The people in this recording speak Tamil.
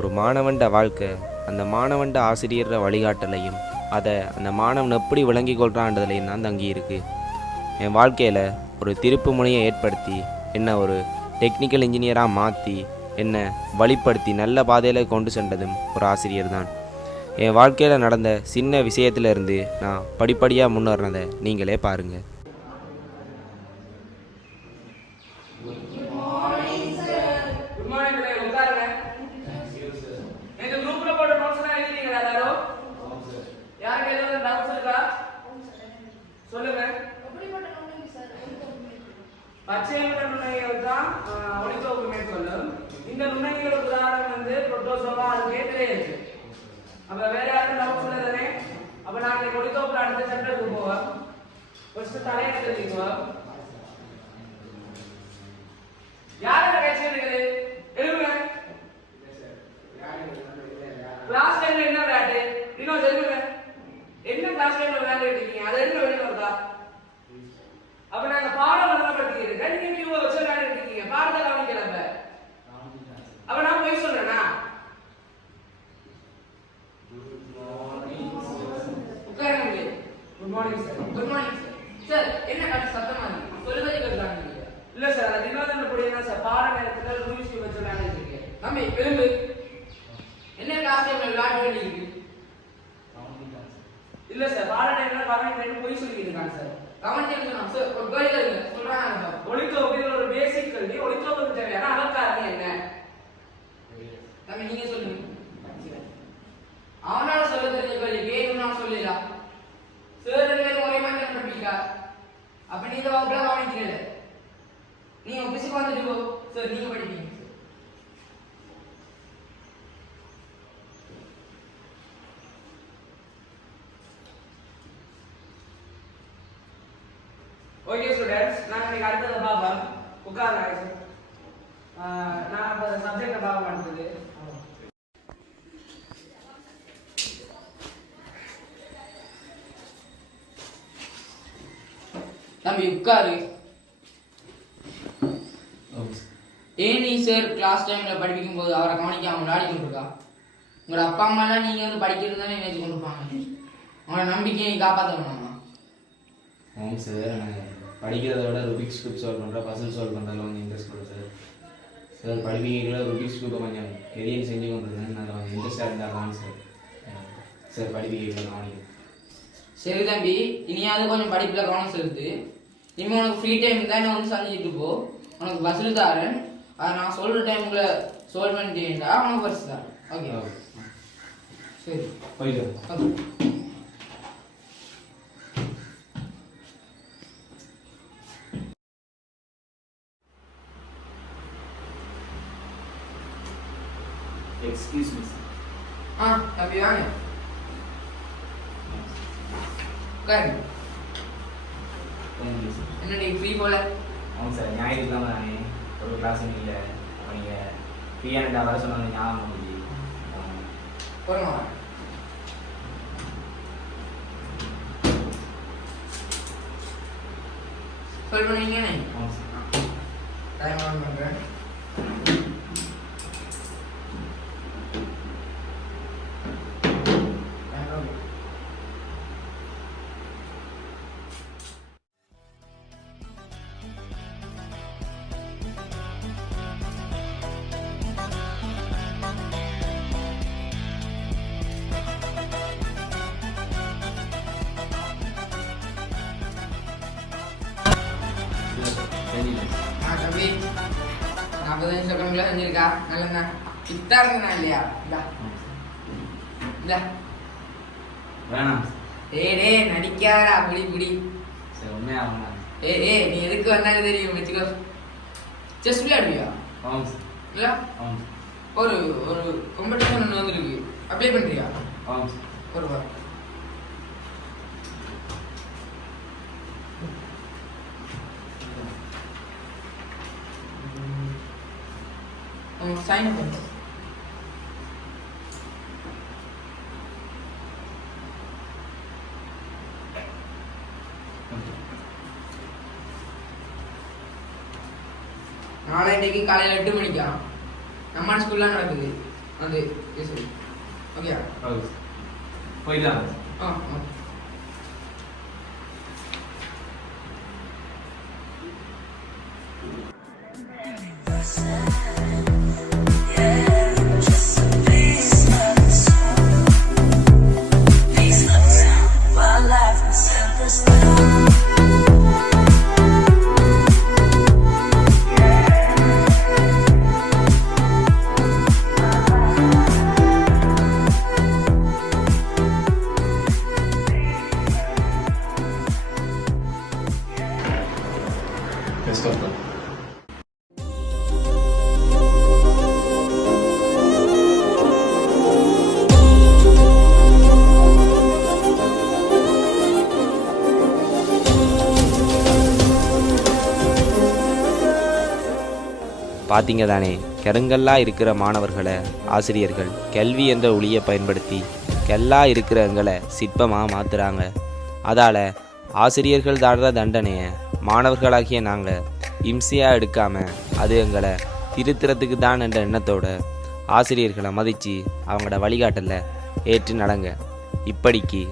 ஒரு மாணவன்ட வாழ்க்கை அந்த மாணவன்ட ஆசிரியர் வழிகாட்டலையும் அதை அந்த மாணவன் எப்படி விளங்கி கொள்கிறான்றதுலையும் தான் தங்கி இருக்குது. என் வாழ்க்கையில் ஒரு திருப்பு முனையை ஏற்படுத்தி என்னை ஒரு டெக்னிக்கல் இன்ஜினியராக மாற்றி என்னை வழிப்படுத்தி நல்ல பாதையில் கொண்டு சென்றதும் ஒரு ஆசிரியர் தான். என் வாழ்க்கையில் நடந்த சின்ன விஷயத்திலிருந்து நான் படிப்படியாக முன்னேறினதை நீங்களே பாருங்கள். பச்சை நிற நுண்ணுயிர்கள் தான் ஒளித்தோப்பு மேற்கொள்ளும். இந்த நுண்ணுயிர்கள் உதாரணம் வந்து புரோட்டோசோவா அதுக்கே தெரியாது. அப்ப வேற யாரும் டவுட் சொல்லதானே? அப்ப நாங்க ஒளித்தோப்புல அடுத்த சாப்டருக்கு போவோம். ஃபர்ஸ்ட் தலையை தெரிஞ்சுக்குவோம். யாரோட பேச்சு இருக்குது? எழுதுங்க. கிளாஸ் டைம்ல என்ன விளையாட்டு? இன்னும் எழுதுங்க. என்ன கிளாஸ் டைம்ல விளையாடிட்டு இருக்கீங்க? அது என்ன வெளியில வருதா? அப்ப நாங்க பாடம் வழங்கப்பட்டிருக்கோம். நீங்க கியூ வச்சு விளையாடிட்டு இருக்கீங்க. பாடத்தை கவனிக்கல. அப்ப நான் போய் சொல்றேனா? உட்காருங்க. Good morning sir. Good morning sir. என்ன காட்டு சத்தமா இருக்கு? சொல்லுங்க கேக்குறாங்க. இல்ல சார், அது வினோதன புரியல சார். பாட நேரத்துல ரூல்ஸ் கியூ வச்சு விளையாடிட்டு இருக்கீங்க. தம்பி எழுந்து. என்ன கிளாஸ் டைம்ல விளையாட வேண்டியிருக்கு? இல்ல சார், பாட நேரத்துல கவனிக்கிறேன்னு போய் சொல்லிட்டு இருக்காங்க சார். கவனிக்கணும் சார். ஒரு கேள்வி கேளுங்க. சொல்றாங்க சார். ஒளித்தோப்பில் ஒரு பேசிக் கல்வி. ஒளித்தோப்புக்கு தேவையான அலங்காரம் என்ன? தம்பி நீங்க சொல்லுங்க. அவனால சொல்ல தெரிஞ்ச கேள்வி வேணும்னா சொல்லிடா. சார் ரெண்டு பேரும் ஒரே மாதிரி படிப்பீங்களா? அப்ப நீங்க வகுப்புல கவனிக்கிறீங்க. நீங்க ஆபீஸ்க்கு வந்துட்டு போ. சார் நீங்க படிப்பீங்க. ஓகே ஸ்டூடெண்ட்ஸ், நான் இன்னைக்கு அடுத்தது பார்ப்போம். உட்காருங்க. நான் அப்போ சப்ஜெக்டை பார்க்க மாட்டேங்குது. தம்பி உட்காரு. ஏன் நீ சார் கிளாஸ் டைம்ல படிக்கும் போது அவரை கவனிக்காம விளையாடி கொண்டிருக்கா? உங்களோட அப்பா அம்மா எல்லாம் நீங்க வந்து படிக்கிறது தானே நினைச்சு கொண்டிருப்பாங்க. உங்களோட நம்பிக்கையை காப்பாற்ற வேணாமா? ஆமாம் சார், படிக்கிறத விட ருபிக்ஸ் கியூப் சால்வ் பண்ணுற பசில் சால்வ் பண்ணுறதுல கொஞ்சம் இன்ட்ரெஸ்ட் கொடுங்க சார். சார் படிப்பீங்களா? ருபிக்ஸ் கியூப்பை கொஞ்சம் எதையும் செஞ்சு கொண்டிருந்தேன். நான் கொஞ்சம் இன்ட்ரெஸ்டாக இருந்தால் சார் சார் படிப்பீங்களா கவனிக்கிறேன். சரி தம்பி, இனியாவது கொஞ்சம் படிப்பில் கவனம் செலுத்து. இனிமேல் உனக்கு ஃப்ரீ டைம் தான் என்ன வந்து செஞ்சுட்டு போ. உனக்கு பஸ்ஸில் தாரேன். அதை நான் சொல்கிற டைமுக்குள்ள சால்வ் பண்ணிட்டேன்டா உனக்கு பஸ் தான். ஓகே ஓகே சரி போயிட்டு ஓகே. Excuse me sir. தம்பி வாங்க. உட்காருங்க. என்ன நீ ஃப்ரீ போல? ஆமாம் சார், ஞாயிற்றுக்கிழமை தானே ஒரு கிளாஸும் இல்லை. அப்போ நீங்கள் ஃப்ரீயாக வர சொன்னாங்க ஞாபகம் முடிஞ்சு போடுமா? சொல் பண்ணீங்க. ஆமாம் சார், டைம் ஆன் பண்ணுறேன். தம்பி 40 நிமிஷம் கணக்குல செஞ்சிருக்கா? நல்லண்ணா கிட்டா இருந்தா இல்லையா? இல்ல வேணாம். டே நடிக்காதடா. புடி புடி. சரி உண்மையாக நீ எதுக்கு வந்தாலும் தெரியும். வச்சுக்கோ. செஸ் விளையாடுவியா? ஆமாம் சார். இல்ல ஆமாம் ஒரு ஒரு காம்படிஷன் ஒன்று வந்துருக்கு. அப்ளை பண்றியா? ஆமாம் சார். ஒரு வாரம் sign up பண்ணு. நாளைக்கு காலையில் 8 மணிக்கா நம்ம ஸ்கூல்ல நடக்குது. அந்த சரி ஓகே போயிடலாம். ஆ Let's go. பார்த்தீங்க தானே, கெடுங்கல்லா இருக்கிற மாணவர்களை ஆசிரியர்கள் கல்வி என்ற ஒளியை பயன்படுத்தி கெல்லா இருக்கிற எங்களை சிற்பமாக மாற்றுறாங்க. அதால் ஆசிரியர்கள் தாடுற தண்டனையை மாணவர்களாகிய நாங்கள் இம்சையாக எடுக்காமல் அது எங்களை திருத்துறதுக்கு தான் என்ற எண்ணத்தோட ஆசிரியர்களை மதித்து அவங்களோட வழிகாட்டலை ஏற்று நடங்க. இப்படிக்கு